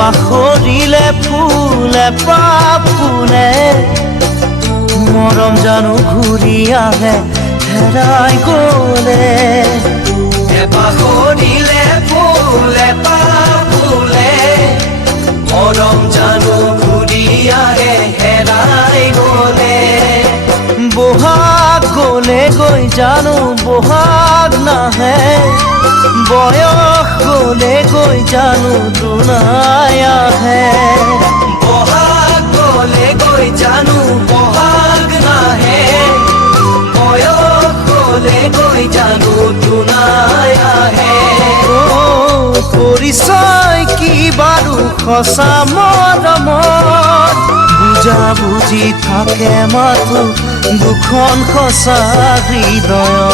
পাহৰিলে ফুলে ফুলে মৰম জানো ঘূৰি আহে হেৰাই গ'লে পাহৰিলে ফুলে ফুলে মৰম জানো ঘূৰি আহে হেৰাই গ'লে বহাগ গ'লে গৈ জানো বহাগ নাহে বয়স গ'লে গৈ জানো দুনাই আহে বহাগ গ'লে গৈ জানো বহাগ নাহে বয়স গ'লে গৈ জানো দুনাই আহে পৰিচয় কি বাৰু সঁচা মৰমত বুজা বুজি থাকে মাথো দুখন সঁচা হৃদয়